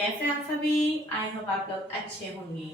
कैसे हैं आप सभी। आई होप आप लोग अच्छे होंगे।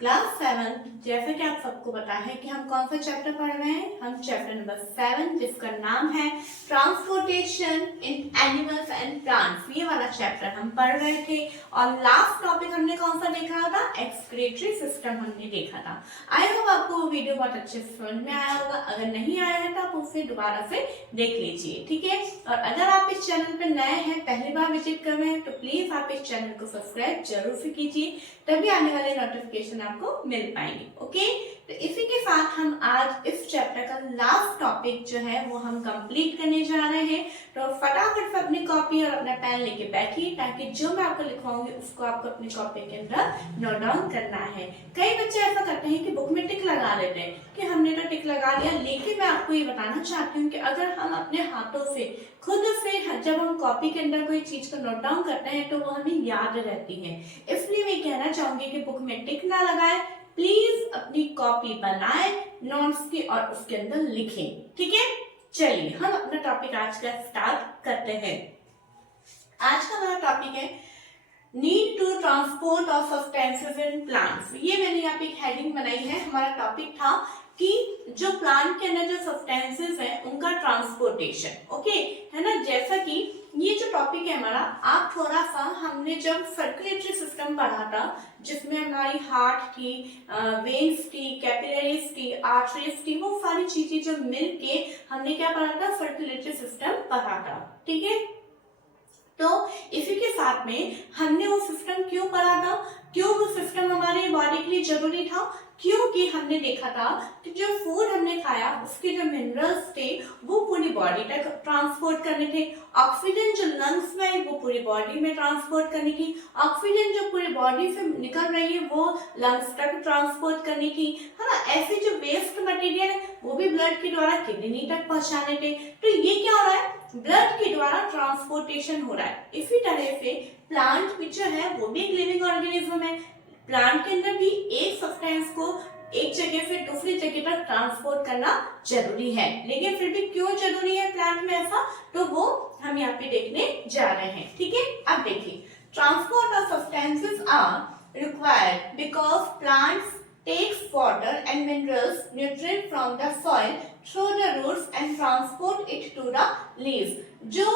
क्लास 7 जैसे कि आप सबको पता है कि हम कौन सा चैप्टर पढ़ रहे हैं। हम चैप्टर नंबर 7 जिसका नाम है transportation in animals and plants, ये वाला चैप्टर हम पढ़ रहे थे। और लास्ट टॉपिक हमने कौन सा देखा था, एक्सक्रीटरी सिस्टम हमने देखा था। आई होप आपको वो वीडियो बहुत अच्छे से समझ में आया होगा। अगर नहीं आया है तो आप उसे दोबारा से देख लीजिए, ठीक है। और अगर आप इस चैनल पर नए हैं, पहली बार विजिट कर रहे हैं, तो प्लीज आप इस चैनल को सब्सक्राइब जरूर से कीजिए, तभी आने वाले नोटिफिकेशन आपको मिल पाएंगे। ओके, तो इसी के साथ हम आज इस चैप्टर का लास्ट टॉपिक जो है वो हम कंप्लीट करने जा रहे हैं। तो फटाफट से अपनी कॉपी और अपना पेन लेके बैठिए, ताकि जो मैं आपको लिखवाऊंगी उसको आपको अपनी कॉपी के अंदर नोट डाउन करना है। कई बच्चे ऐसा करते हैं कि बुक में टिक लगा देते हैं कि हमने तो टिक लगा लिया, लेकिन मैं आपको ये बताना चाहती हूँ कि अगर हम अपने हाथों से खुद से जब हम कॉपी के अंदर कोई चीज को नोट डाउन करते हैं तो वो हमें याद रहती है। इसलिए मैं कहना चाहूंगी कि बुक में टिक ना लगाए, प्लीज अपनी कॉपी बनाए नोट्स की और उसके अंदर लिखें, ठीक है। चलिए हम अपना टॉपिक आज का स्टार्ट करते हैं। आज का हमारा टॉपिक है need to transport of substances in plants. ये मैंने यहाँ पे एक हेडिंग बनाई है। हमारा टॉपिक था कि जो प्लांट के अंदर जो सब्सटेंसेस है उनका ट्रांसपोर्टेशन, ओके है ना। जैसा कि ये जो टॉपिक है हमारा, आप थोड़ा सा हमने जब सर्कुलेटरी सिस्टम पढ़ा था, जिसमें हमारी हार्ट थी, वेन्स थी, कैपिलरीज थी, आर्टरीज थी, वो सारी चीजें जो मिलके हमने क्या पढ़ा था, सर्कुलेटरी सिस्टम पढ़ा था, ठीक है। तो इसी के साथ में हमने वो सिस्टम क्यों पढ़ा था, क्यों वो सिस्टम हमारे बॉडी के लिए जरूरी था, क्योंकि हमने देखा था कि जो फूड हमने खाया उसके जो मिनरल्स थे वो पूरी बॉडी तक ट्रांसपोर्ट करने थे। ऑक्सीजन जो लंग्स में है वो पूरी बॉडी में ट्रांसपोर्ट करनी थी। ऑक्सीजन जो पूरी बॉडी से निकल रही है वो लंग्स तक ट्रांसपोर्ट करनी थी, है ना। ऐसे जो वेस्ट मटेरियल है वो भी ब्लड के द्वारा किडनी तक पहुंचाने थे। तो ये क्या हो रहा है, ब्लड के द्वारा ट्रांसपोर्टेशन हो रहा है। इसी तरह से प्लांट भी जो है वो भी एक लिविंग ऑर्गेनिज्म है। प्लांट के अंदर भी एक सब्सटेंस को एक जगह से दूसरी जगह तक ट्रांसपोर्ट करना जरूरी है, लेकिन फिर भी क्यों जरूरी है प्लांट में ऐसा, तो वो हम यहाँ पे देखने जा रहे हैं, ठीक है। अब देखिए, transport of substances are required because plants takes water and minerals nutrient from the soil through the roots and transport it to the leaves। जो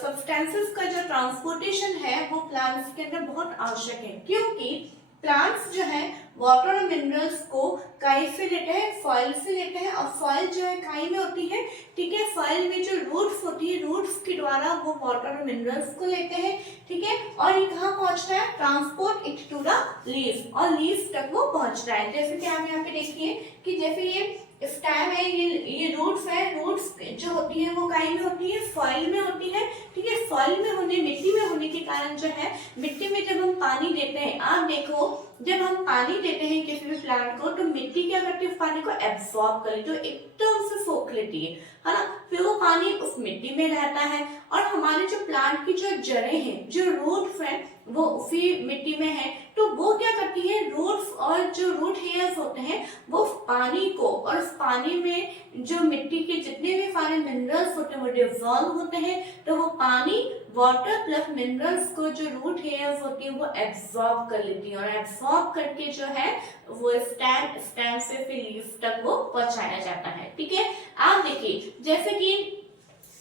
substances का जो ट्रांसपोर्टेशन है वो प्लांट्स के अंदर बहुत आवश्यक है, क्योंकि प्लांट्स जो है वाटर और मिनरल्स को काई से लेते हैं, सॉइल से लेते हैं, और सॉइल जो है काई में होती है, ठीक है। सॉइल में जो रूट्स होती है, रूट्स के द्वारा वो वाटर और मिनरल्स को लेते हैं, ठीक है। और ये कहाँ पहुंच रहा है, transport it to the leaves, और लीव्स तक वो पहुंच रहा है। जैसे कि आप यहाँ पे देखिए कि जैसे ये स्टेम है, ये रूट्स है, रूट्स जो होती है वो काई में होती है, सॉइल में होती है, ठीक है। सॉइल में होने, मिट्टी में होने के कारण जो है, मिट्टी में जब हम पानी देते हैं, आप देखो जब हम पानी देते हैं किसी भी प्लांट को, तो मिट्टी क्या करती है, उस पानी को एब्सॉर्ब कर लेती है, एकदम से सोख लेती है ना। फिर वो पानी उस मिट्टी में रहता है, और हमारे जो प्लांट की जो जड़ें हैं, जो रूट्स हैं, वो उसी मिट्टी में है। तो वो क्या करती है, रूट्स और जो रूट हेयर्स होते हैं वो पानी को, और उस पानी में जो मिट्टी के जितने भी सारे मिनरल्स होते हैं वो डिसॉल्व होते हैं। तो वो पानी वाटर प्लस मिनरल्स को जो रूट हेयर्स होती है वो एब्सॉर्ब कर लेती है, और एब्सॉर्ब करके जो है वो स्टेम से फिर लीव्स तक वो पहुंचाया जाता है, ठीक है। आप देखिए, जैसे कि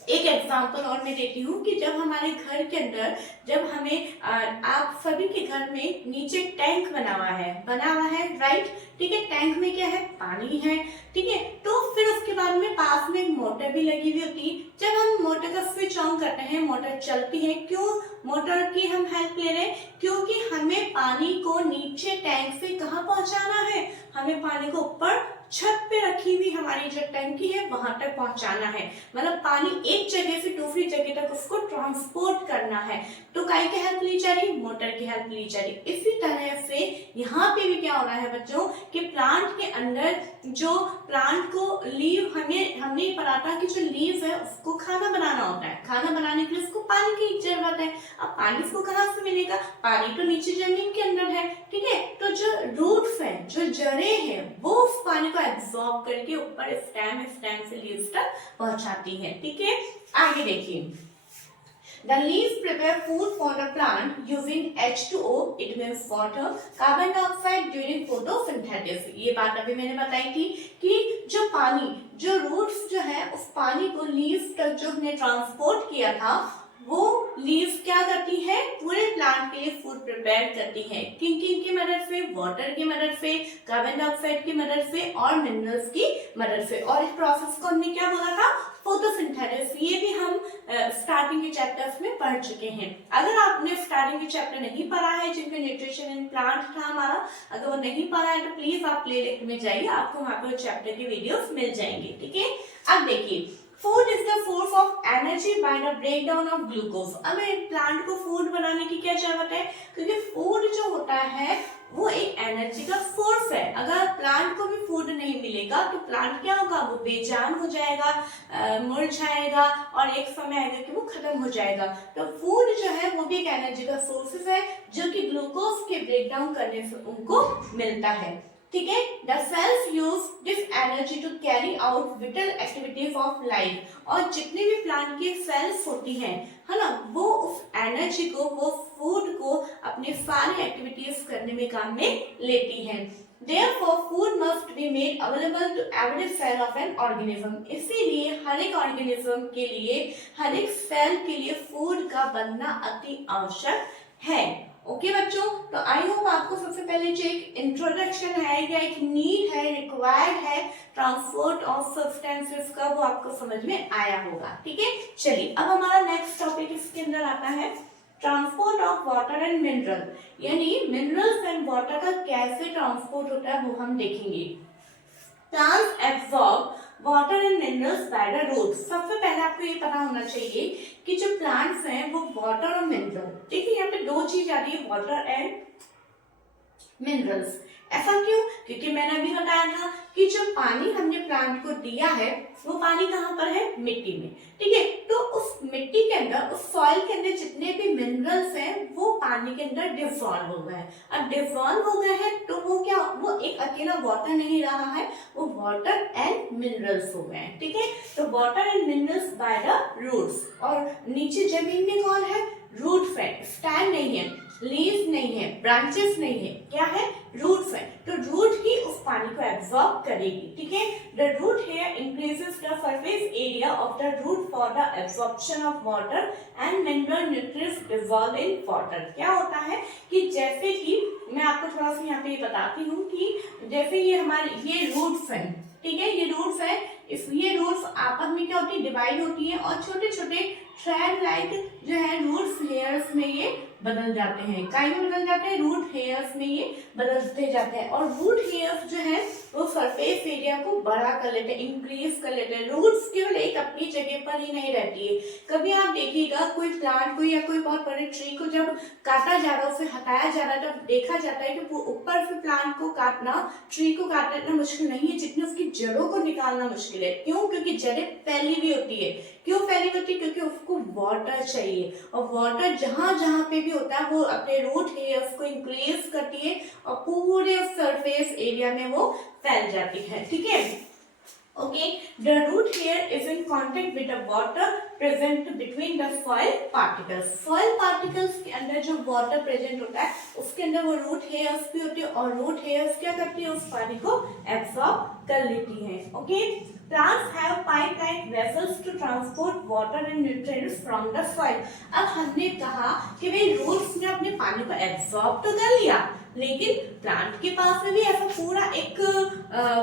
एक एग्जांपल और मैं देती हूँ कि जब हमारे घर के अंदर, जब हमें आप सभी के घर में नीचे टैंक बना हुआ है, राइट, ठीक है। टैंक में क्या है, पानी है, ठीक है। तो फिर उसके बाद में पास में एक मोटर भी लगी हुई होती है। जब हम मोटर का स्विच ऑन करते हैं, मोटर चलती है। क्यों मोटर की हम हेल्प ले रहे हैं, क्योंकि हमें पानी को नीचे टैंक से कहाँ पहुंचाना है, हमें पानी को ऊपर छत पे रखी हुई हमारी जो टंकी है वहां तक पहुंचाना है। मतलब पानी एक जगह से दूसरी जगह तक उसको ट्रांसपोर्ट करना है। तो काई की हेल्प ली जा रही, मोटर की हेल्प ली जा रही। इसी तरह से यहाँ पे भी क्या हो रहा है बच्चों, कि प्लांट के अंदर जो प्लांट को लीव, हमने पढ़ा था कि जो लीव है उसको खाना बनाना होता है। खाना बनाने के लिए उसको पानी की जरूरत है। अब पानी उसको कहाँ से मिलेगा, पानी तो नीचे जमीन के अंदर है, ठीक है। तो जो रूट्स है, जो जड़ें हैं, वो उस पानी को एब्सॉर्ब करके ऊपर स्टेम से लीव्स तक पहुंचाती है, ठीक है। आगे देखिए, The leaves prepare food for the plant using H2O, it means water, carbon dioxide during photosynthesis. ये बात अभी मैंने बताई थी कि जो पानी, जो रूट्स जो है उस पानी को लीव्स तक जो हमने ट्रांसपोर्ट किया था, वो लीव्स क्या करती है, पूरे प्लांट के लिए फूड प्रिपेयर करती है। किन किन की मदद से? वाटर की मदद से, कार्बन डाइऑक्साइड की मदद से और मिनरल्स की मदद से। और इस प्रोसेस को हमने क्या बोला था? फोटोसिंथेसिस। ये भी हम स्टार्टिंग के चैप्टर्स में पढ़ चुके हैं। अगर आपने स्टार्टिंग के चैप्टर नहीं पढ़ा है, जिनमें न्यूट्रिशन इन प्लांट था हमारा, अगर वो नहीं पढ़ा है तो प्लीज आप प्लेलिस्ट में जाइए, आपको वहां पर चैप्टर की वीडियोस मिल जाएंगे। ठीक है, अब देखिए, food is the source of energy by the breakdown of glucose. अब प्लांट को फूड बनाने की क्या जरूरत है? क्योंकि फूड जो होता है वो एक एनर्जी का सोर्स है। अगर प्लांट को भी फूड नहीं मिलेगा तो प्लांट क्या होगा? वो बेजान हो जाएगा, मुरझाएगा और एक समय आएगा कि वो खत्म हो जाएगा। तो फूड जो है वो भी एक एनर्जी का सोर्स है जो कि ग्लूकोज के ब्रेकडाउन करने से उनको मिलता है। ठीक है, the cells use this energy to carry out vital activities of life. और जितने भी प्लांट की सेल्स होती हैं, है ना, वो उस एनर्जी को, वो फूड को अपने सारे एक्टिविटीज करने में काम में लेती हैं। Therefore, food must be made available to every cell of an organism. इसीलिए हर एक ऑर्गेनिज्म के लिए, हर एक सेल के लिए फूड का बनना अति आवश्यक है। ओके बच्चों, तो आई होप आपको सबसे पहले जो एक इंट्रोडक्शन है या एक नीड है, रिक्वायर्ड है ट्रांसपोर्ट ऑफ सब्सटेंसेस का, वो आपको समझ में आया होगा। ठीक है, चलिए अब हमारा नेक्स्ट टॉपिक इसके अंदर आता है transport of water and mineral, यानी मिनरल्स एंड वाटर का कैसे ट्रांसपोर्ट होता है वो हम देखेंगे। Plants absorb water and minerals by the root. सबसे पहले आपको ये पता होना चाहिए कि जो प्लांट्स हैं वो वाटर और मिनरल, ठीक है, यहाँ पे दो चीज आती है, वाटर एंड मिनरल्स। ऐसा क्यों? क्योंकि मैंने अभी बताया था कि जो पानी हमने प्लांट को दिया है वो पानी कहाँ पर है? मिट्टी में। ठीक है, तो उस मिट्टी के अंदर, उस सॉइल के अंदर जितने भी मिनरल्स हैं वो पानी के अंदर डिसॉल्व हो गए। अब डिसॉल्व हो गए हैं तो वो क्या, वो एक अकेला वाटर नहीं रहा है, वो वाटर एंड मिनरल्स हो गए हैं। ठीक है, तो water and minerals by the roots. और नीचे जमीन में कौन है? रूट्स है। स्टैंड नहीं है, लीव्स नहीं है, ब्रांचेस नहीं है, क्या है? रूट्स है। तो रूट ही उस पानी को एब्सॉर्ब करेगी। ठीक है, the root hair increases the surface area of the root for the absorption of water and mineral nutrients dissolve in water. क्या होता है कि जैसे कि मैं आपको थोड़ा सा यहाँ पे बताती हूँ कि जैसे ये हमारे ये रूट्स हैं, ठीक है, ये रूट्स है, ये रूट्स आपस में क्या होती है? डिवाइड होती है और छोटे छोटे थ्रेड लाइक जो है रूट्स हेयर्स में ये बदल जाते हैं। काई में बदल जाते हैं, रूट हेयर्स में ये बदलते जाते हैं। और रूट हेयर्स जो है वो सरफेस एरिया को बड़ा कर लेते हैं, इंक्रीज कर लेते हैं। रूट्स केवल एक अपनी जगह पर ही नहीं रहती है। कभी आप देखिएगा कोई प्लांट को या कोई बहुत बड़े ट्री को जब काटा जा रहा है, उसे हटाया जा रहा है, तब देखा जाता है कि ऊपर से प्लांट को काटना, ट्री को काटना इतना मुश्किल नहीं है जितने उसकी जड़ों को निकालना मुश्किल है। क्यों? क्योंकि जड़ें फैली हुई होती है। क्यों फैली होती है? क्योंकि उसको वाटर चाहिए, और वाटर जहां जहां पे भी होता है वो अपने रूट हेयर्स को इंक्रीज करती है और पूरे सरफेस एरिया में वो फैल जाती है। ठीक है, okay, the root hair is in contact with the water present between the soil particles. Soil particles के अंदर जो वाटर प्रेजेंट होता है उसके अंदर वो रूट हेयर्स भी होती है, और रूट हेयर्स क्या करती है? उस पानी को एब्सॉर्ब कर लेती है। Okay, plants have pipe-like vessels to transport water and nutrients from the soil। अब हमने कहा कि भाई रूट्स ने अपने पानी को एब्सॉर्ब तो कर लिया, लेकिन प्लांट के पास में भी ऐसा पूरा एक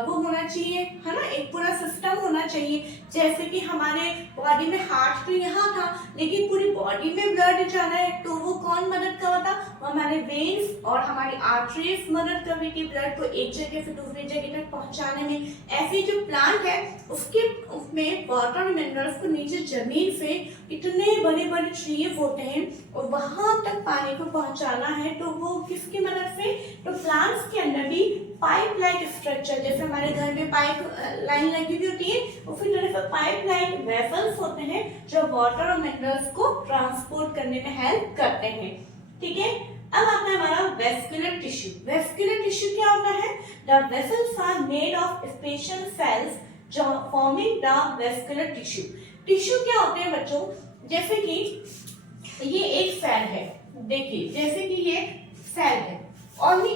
वो होना चाहिए, है ना, एक पूरा सिस्टम होना चाहिए। जैसे कि हमारे बॉडी में हार्ट तो यहाँ था, लेकिन पूरी बॉडी में ब्लड जाना है तो वो कौन मदद कर रहा था? वो हमारे वेन्स और हमारी आर्टरीज मदद कर रही थी ब्लड को एक जगह से दूसरी जगह तक पहुंचाने में। ऐसे जो प्लांट है उसमें वाटर मिनरल्स को नीचे जमीन से इतने बड़े बड़े ट्रीज होते हैं और वहां तक पानी को पहुंचाना है, तो वो किसकी मदद से? तो प्लांट्स के अंदर भी पाइप लाइक स्ट्रक्चर, जैसे हमारे घर में पाइप लाइन लगी हुई होती है, उसी तरह से पाइप लाइक वेसल्स होते हैं जो वाटर और मिनरल्स को ट्रांसपोर्ट करने में हेल्प करते हैं। ठीक है, अब आता है हमारा वेस्कुलर टिश्यू। वेस्कुलर टिश्यू क्या होता है? The vessels are made of special cells forming the vascular tissue. Tissue क्या होते हैं बच्चों? जैसे कि ये एक सेल है, देखिए जैसे कि ये सेल है, ओनली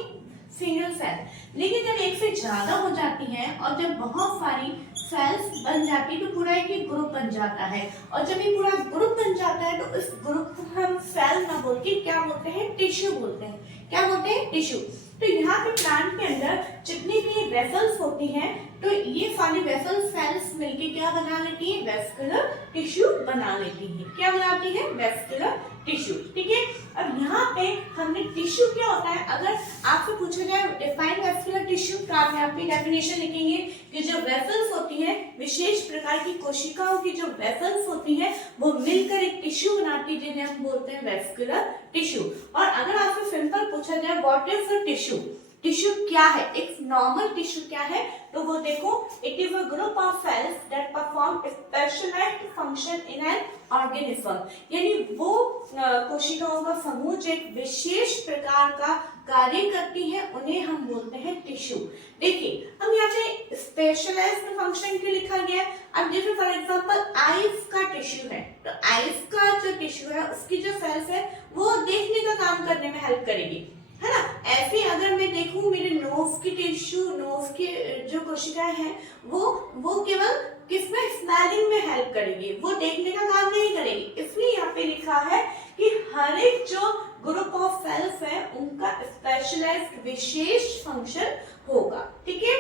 सिंगल सेल, लेकिन जब एक से ज्यादा हो जाती है और जब बहुत सारी सेल्स बन जाती है तो पूरा एक ग्रुप बन जाता है, और जब ये पूरा ग्रुप बन जाता है तो इस ग्रुप को हम सेल ना बोल के क्या बोलते हैं, टिश्यू बोलते हैं। क्या बोलते हैं, टिश्यू। तो यहाँ पे प्लांट के अंदर जितनी भी वेसल्स होती हैं तो ये सारी वेसल सेल्स मिलके क्या बना लेती है, वेस्कुलर टिश्यू बना लेती है। क्या बनाती है, वेस्कुलर टिश्यू। ठीक है, अब यहाँ पे हमने टिश्यू क्या होता है, अगर आपसे पूछा जाए डिफाइन वेस्कुलर टिश्यू तो आप यहाँ पे डेफिनेशन लिखेंगे कि जो वेसल्स होती है, विशेष प्रकार की कोशिकाओं की जो वेसल्स होती है वो मिलकर एक टिश्यू बनाती है जिन्हें हम बोलते हैं वेस्कुलर टिश्यू। और अगर आपसे सिंपल पूछा जाए what is the tissue, tissue क्या है, एक नॉर्मल टिश्यू क्या है, तो वो देखो it is a group of cells that perform specialized function in an organism, यानी वो कोशिकाओं का समूह जो एक विशेष प्रकार का कार्य करती है उन्हें हम बोलते हैं टिश्यू। देखिए हम यहाँ पे स्पेशलाइज्ड फंक्शन क्यों लिखा गया है, अब जैसे फॉर एग्जांपल आईज का टिश्यू है तो आईज का जो टिश्यू है उसकी जो सेल्स है वो देखने का काम करने में हेल्प करेगी, है ना। ऐसे अगर मैं देखूं मेरे नोज की टिश्यू, नोज की जो कोशिकाएं हैं वो केवल किसमें, स्मेलिंग में हेल्प करेगी, वो देखने का काम नहीं करेगी। इसलिए यहाँ पे लिखा है कि हर एक जो ग्रुप ऑफ सेल्स है उनका स्पेशलाइज्ड विशेष फंक्शन होगा। ठीक है,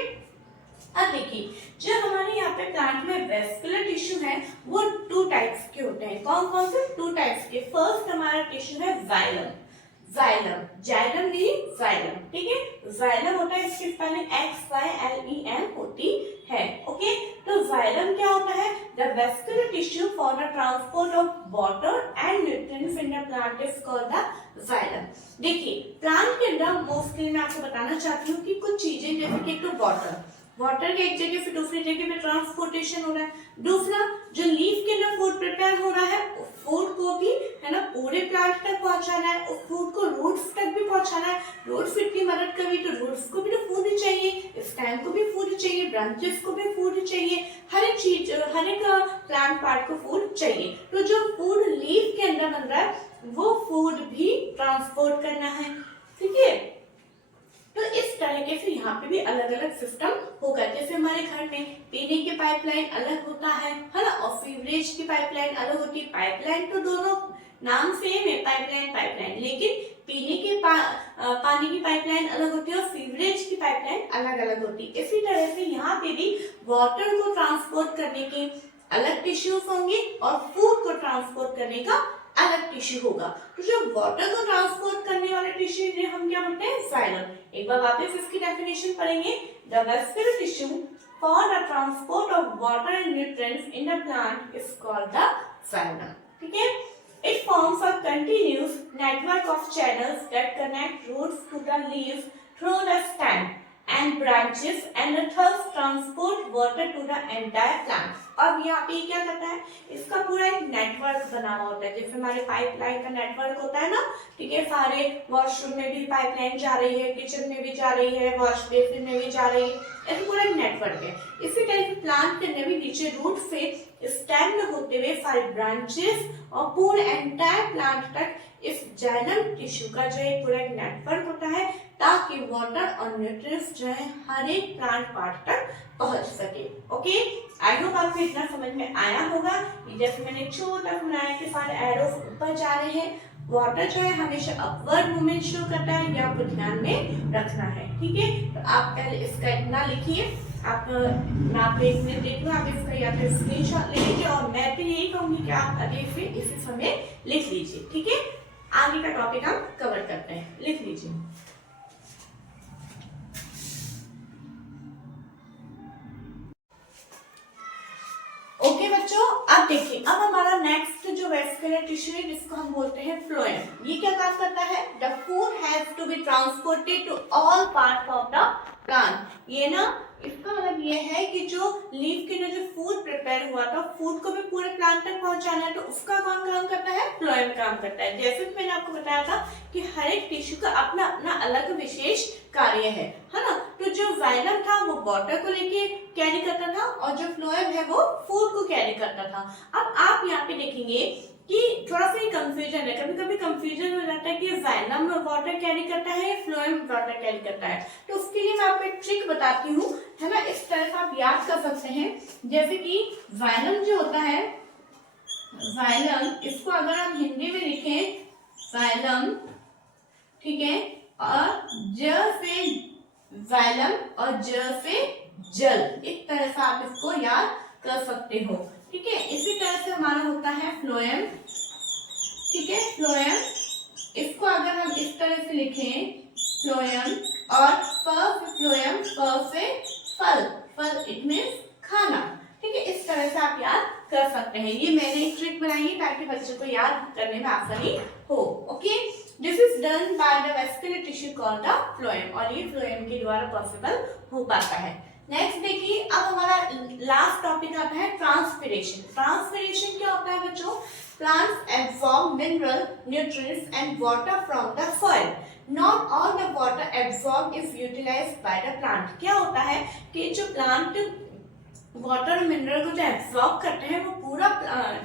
अब देखिए जो हमारे यहाँ पे प्लांट में वेस्कुलर टिश्यू है वो 2 टाइप्स के होते हैं। कौन कौन से, 2 टाइप्स के। फर्स्ट हमारा टिश्यू है जाइलम, जाइलम, जाइलम नहीं जाइलम। ठीक है, जाइलम होता है, इसकी स्पेलिंग XYLEM होती है। ओके, तो जाइलम क्या होता है, the vascular tissue for the transport of water and nutrients in the plant is called the xylem. देखिए प्लांट के अंदर मोस्टली मैं आपको बताना चाहती हूँ कि कुछ चीजें जैसे कि एक तो वाटर के एक जगह से दूसरी जगह में ट्रांसपोर्टेशन हो रहा है, दूसरा जो लीफ के अंदर फूड प्रिपेयर हो रहा है फूड को भी, है ना, पूरे प्लांट तक पहुंचाना है, उस फूड को रूट्स तक भी पहुंचाना है। रूट्स इतनी मदद करेगी तो रूट्स को भी तो फूड चाहिए, स्टेम को भी फूड चाहिए, ब्रांचेस को भी फूड चाहिए, हर एक चीज, हर एक प्लांट पार्ट को फूड चाहिए। तो जो फूड लीफ के अंदर बन रहा है वो फूड भी ट्रांसपोर्ट करना है। ठीक है, तो इस तरीके से यहाँ पे भी अलग अलग सिस्टम होगा। जैसे हमारे घर में पीने की पाइपलाइन अलग होता है ना, और सीवरेज की पाइपलाइन अलग होती है। पाइपलाइन तो दोनों नाम सेम है, पाइपलाइन पाइपलाइन, लेकिन पीने के पानी की पाइपलाइन अलग होती है और सीवरेज की पाइपलाइन अलग अलग होती है। इसी तरह से यहाँ पे भी वाटर को ट्रांसपोर्ट करने के अलग टिश्यूज होंगे और फूड को ट्रांसपोर्ट करने का अलग टिश्यू होगा। तो जो वाटर को ट्रांसपोर्ट करने वाले टिश्यू हम क्या बोलते हैं, जाइलम। एक बार वापस इसकी डेफिनेशन पढ़ेंगे, the vascular tissue for the transport of water and nutrients in the plant is called the xylem. ठीक है, it forms a continuous network of channels that connect roots to the leaves through the stem and branches and thus transport water to the entire plant। अब यहाँ पे क्या करता है, इसका पूरा एक नेटवर्क बना हुआ होता है, जैसे हमारे पाइपलाइन का नेटवर्क होता है ना। ठीक है, सारे वॉशरूम में भी पाइपलाइन जा रही है, किचन में भी जा रही है, वॉश बेसिन में भी जा रही है, ऐसे पूरा एक नेटवर्क है। इसी तरह से प्लांट के अंदर भी नीचे रूट से स्टेम में होते हुए सारे ब्रांचेस और पूरे एंटायर प्लांट तक इस जाइलम टिश्यू का जो है पूरा एक नेटवर्क होता है ताकि वाटर और न्यूट्रिएंट्स जो है हर एक प्लांट पार्ट तक पहुंच सके। ओके, आई होप आपको इतना समझ में आया होगा। जैसे मैंने छोटा बनाया कि सारे एरोस ऊपर जा रहे हैं, वाटर जो है हमेशा अपवर्ड मूवमेंट शो करता है, ये आपको ध्यान में रखना है। ठीक है, तो आप पहले इसका इतना लिखिए, आप मैं आपको एक मिनट देख लूँ, आप इसका या फिर स्क्रीनशॉट ले लीजिए और मैं भी यही कहूंगी कि आप अभी से इसी समय लिख लीजिए। ठीक है, आगे का टॉपिक हम कवर करते हैं, लिख लीजिए। ओके बच्चों, अब देखिए, अब हमारा नेक्स्ट जो वेस्कुलर टिश्यू है जिसको हम बोलते हैं फ्लोएम, ये क्या काम करता है, the food has to be transported to all parts of the plant. ये ना, इसका मतलब ये है कि जो लीफ के अंदर जो फूड प्रिपेयर हुआ था फूड को भी पूरे प्लांट तक पहुंचाना है, तो उसका कौन काम करता है, फ्लोएम काम करता है। जैसे कि मैंने आपको बताया था कि हर एक टिश्यू का अपना अपना अलग विशेष कार्य है ना। तो जो जाइलम था वो वाटर को लेके कैरी करता था और जो फ्लोएम है वो फूड को कैरी करता था। अब आप यहाँ पे देखेंगे कि थोड़ा सा कंफ्यूजन है, कभी कभी कंफ्यूजन हो जाता है कि जाइलम वाटर कैरी करता है या फ्लोएम वाटर कैरी करता है। तो उसके लिए मैं आपको एक ट्रिक बताती हूँ, है ना, इस तरह से आप याद कर सकते हैं। जैसे कि जाइलम जो होता है, जाइलम, इसको अगर हम हिंदी में लिखें जाइलम, ठीक है, और ज से जाइलम और ज से जल, इस तरह से आप इसको याद कर सकते हो, ठीक है। इसी तरह से हमारा होता है फ्लोएम, ठीक है, फ्लोएम, इसको अगर हम इस तरह से लिखें फ्लोएम, और फ्लोएम, फ से फल, फल इट मींस खाना, ठीक है। इस तरह से आप याद कर सकते हैं। ये मैंने एक ट्रिक बनाई है ताकि बच्चों को याद करने में आसानी हो। Okay, this is done by the vascular tissue called the phloem, और ये फ्लोएम के द्वारा पॉसिबल हो पाता है। नेक्स्ट देखिए, अब हमारा लास्ट टॉपिक आता है ट्रांसपिरेशन। ट्रांसपिरेशन क्या होता है बच्चों? Plants absorb mineral, nutrients and water from the soil. Not all the water absorb is utilized by the plant. क्या होता है कि जो प्लांट वाटर और मिनरल को जो एब्सॉर्ब करते हैं, वो पूरा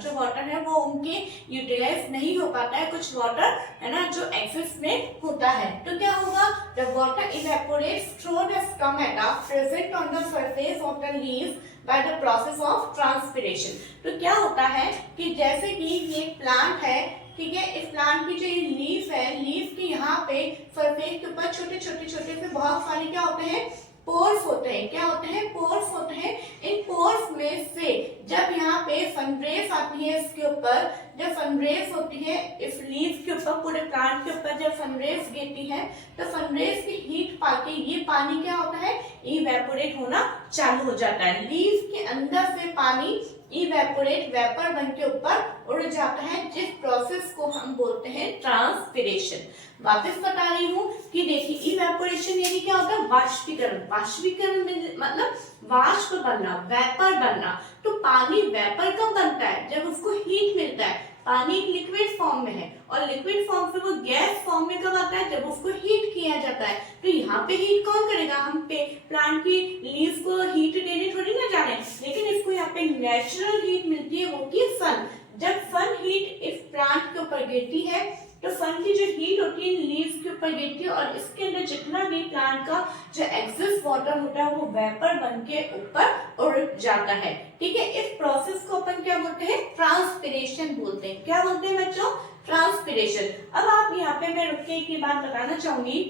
जो वाटर है वो उनके यूटिलाइज नहीं हो पाता है, कुछ वाटर है ना जो एक्सेस में होता है। तो क्या होगा? The water evaporates through the stomata present on the surface of the leaves by the process of transpiration. तो क्या होता है कि जैसे कि ये प्लांट है, ठीक है, इस प्लांट की जो ये लीफ है, लीफ के यहाँ पे सरफेस के ऊपर छोटे छोटे छोटे से बहुत सारे क्या होते हैं? पोर्स होते हैं। क्या होते हैं? पोर्स होते हैं। इन पोर्स में से जब यहाँ पे सनरेज आती है इसके ऊपर, जब सनरेज होती है इस लीफ के ऊपर, पूरे प्लांट के ऊपर जब सनरेज गिरती है, तो सनरेज की हीट पाके ये पानी क्या होता है? इवेपोरेट होना चालू हो जाता है। लीफ के अंदर से पानी इवेपोरेट, वेपर बन के ऊपर उड़ जाता है, जिस प्रोसेस को हम बोलते हैं ट्रांसपिरेशन। वापस बता रही हूँ कि देखिए, इवेपोरेशन यानी क्या होता है? वाष्पीकरण। वाष्पीकरण मतलब वाष्प बनना, वेपर बनना। तो पानी वेपर कब बनता है? जब उसको हीट मिलता है। पानी एक लिक्विड फॉर्म में है, और लिक्विड फॉर्म से वो गैस फॉर्म में कब आता है? जब उसको हीट किया जाता है। तो यहाँ पे हीट कौन करेगा? हम पे प्लांट की लीफ को हीट देने थोड़ी ना जा रहे हैं, लेकिन इसको यहाँ पे नेचुरल हीट मिलती है, वो की सन। जब सन हीट इस प्लांट के ऊपर गिरती है, तो सन की जो हीट होती है लीफ के ऊपर गिरती है, और इसके अंदर जितना भी प्लांट का जो एक्सेस वाटर होता है वो वेपर बन के ऊपर उड़ जाता है, ठीक है। इस प्रोसेस को अपन क्या बोलते हैं? ट्रांसपिरेशन बोलते हैं। क्या बोलते हैं बच्चों? ट्रांसपिरेशन। अब आप यहाँ पे मैं रुक के एक बात बताना चाहूंगी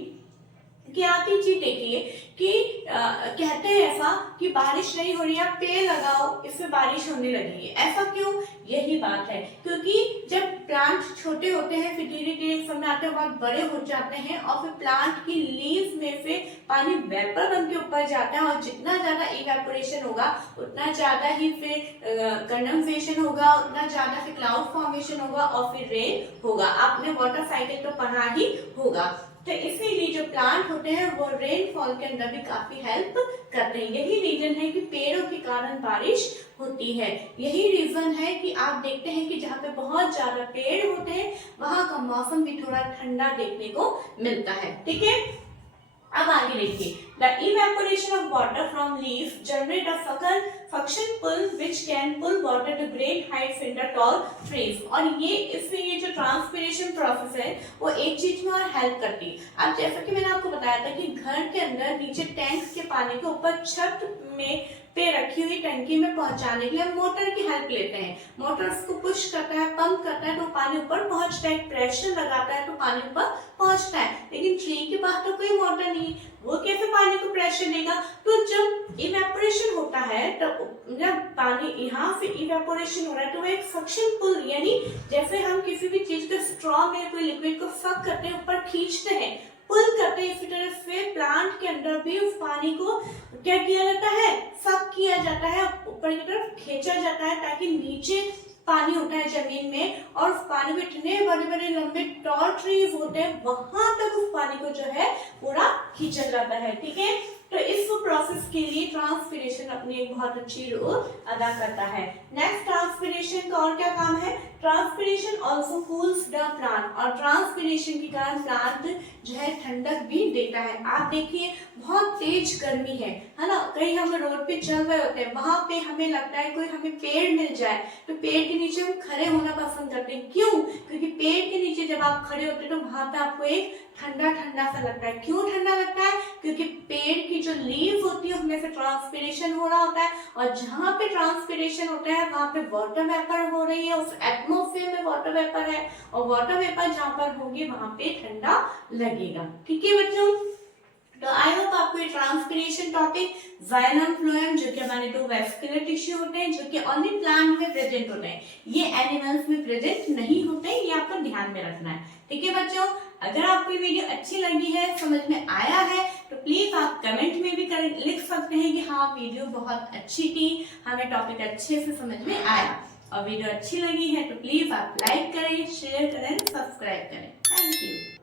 कि आप ये चीज देखिए कि कहते हैं ऐसा कि बारिश नहीं हो रही है, पेड़ लगाओ इससे बारिश होने लगी है। ऐसा क्यों? यही बात है, क्योंकि जब प्लांट छोटे होते हैं फिर धीरे धीरे समय आते हैं बाद बड़े हो जाते हैं, और फिर प्लांट की लीफ में से पानी वेपर बन के ऊपर जाता है, और जितना ज्यादा इवेपोरेशन होगा उतना ज्यादा ही फिर कंडेंसेशन होगा, उतना ज्यादा फिर क्लाउड फॉर्मेशन होगा, और फिर रेन होगा। आपने वाटर साइकिल तो पढ़ा ही होगा। तो इसीलिए जो प्लांट होते हैं वो रेनफॉल के अंदर भी काफी हेल्प करते हैं। यही रीजन है कि पेड़ों के कारण बारिश होती है। यही रीजन है कि आप देखते हैं कि जहाँ पे बहुत ज्यादा पेड़ होते हैं वहां का मौसम भी थोड़ा ठंडा देखने को मिलता है, ठीक है। अब आगे देखिए, the evaporation of water from leaf generate a suction pull which can pull water to great heights in the tall trees. और ये इससे ये जो ट्रांसपिरेशन प्रोसेस है वो एक चीज में और हेल्प करती है। अब जैसा कि मैंने आपको बताया था कि घर के अंदर नीचे टैंक के पानी के ऊपर छत में पे रखी हुई टंकी में पहुंचाने के लिए हम मोटर की हेल्प लेते हैं। मोटर उसको पुश करता है, पंप करता है, तो पानी ऊपर पहुंचता है, प्रेशर लगाता है तो पानी ऊपर पहुंचता है। लेकिन ट्री के पास तो कोई मोटर नहीं, वो कैसे पानी को प्रेशर देगा? तो जब इवेपोरेशन होता है, तो जब पानी यहाँ से इवेपोरेशन हो रहा है, तो वो एक सक्शन पुल, यानी जैसे हम किसी भी चीज के स्ट्रॉ में कोई लिक्विड को सक करते हैं, ऊपर खींचते हैं, पुल करते हैं, इसी तरह से प्लांट के अंदर भी उस पानी को क्या किया जाता है? सक किया जाता है, ऊपर की तरफ खींचा जाता है, ताकि नीचे पानी होता है जमीन में, और उस पानी में इतने बड़े बड़े लंबे टॉल ट्रीज होते हैं, वहां तक उस पानी को जो है पूरा खींचा जाता है, ठीक है। तो इस प्रोसेस के लिए ट्रांसपिरेशन अपनी एक बहुत अच्छी रोल अदा करता है। नेक्स्ट, ट्रांसपिरेशन का और क्या काम है? Transpiration also cools the plant, और ट्रांसपिरेशन के कारण प्लांट जो है ठंडक भी देता है। आप देखिए बहुत तेज गर्मी है ना, कहीं हम रोड पे चल रहे होते हैं, वहां पे हमें लगता है कोई हमें पेड़ मिल जाए तो पेड़ के नीचे हम खड़े होना पसंद करते हैं। क्यों? क्योंकि पेड़ के नीचे जब आप खड़े होते हैं तो वहां पे आपको एक ठंडा ठंडा सा लगता है। क्यों ठंडा लगता है? क्योंकि पेड़ की जो लीव्स होती है उनमें से ट्रांसपिरेशन हो रहा होता है, और जहां पे ट्रांसपिरेशन होता है वहां पे वाटर वेपर हो रही है, उस एटमॉस्फेयर में वाटर वेपर है, और वाटर वेपर जहां पर होगी वहां पे ठंडा लगेगा। ठीक है बच्चों, तो आई होप आपको ये ट्रांसपिरेशन टॉपिक, जाइलम फ्लोएम जो कि हमारे दो वेस्कुलर टिश्यू होते हैं जो कि ओनली प्लांट में प्रेजेंट होते हैं, ये एनिमल्स में प्रेजेंट नहीं होते हैं, ये आपको ध्यान में रखना है। ठीक है बच्चों, अगर आपको ये वीडियो अच्छी लगी है, समझ में आया है, तो प्लीज आप कमेंट में भी लिख सकते हैं कि हाँ वीडियो बहुत अच्छी थी, हमें टॉपिक अच्छे से समझ में आया। और वीडियो अच्छी लगी है तो प्लीज आप लाइक करें, शेयर करें, सब्सक्राइब करें। Thank you.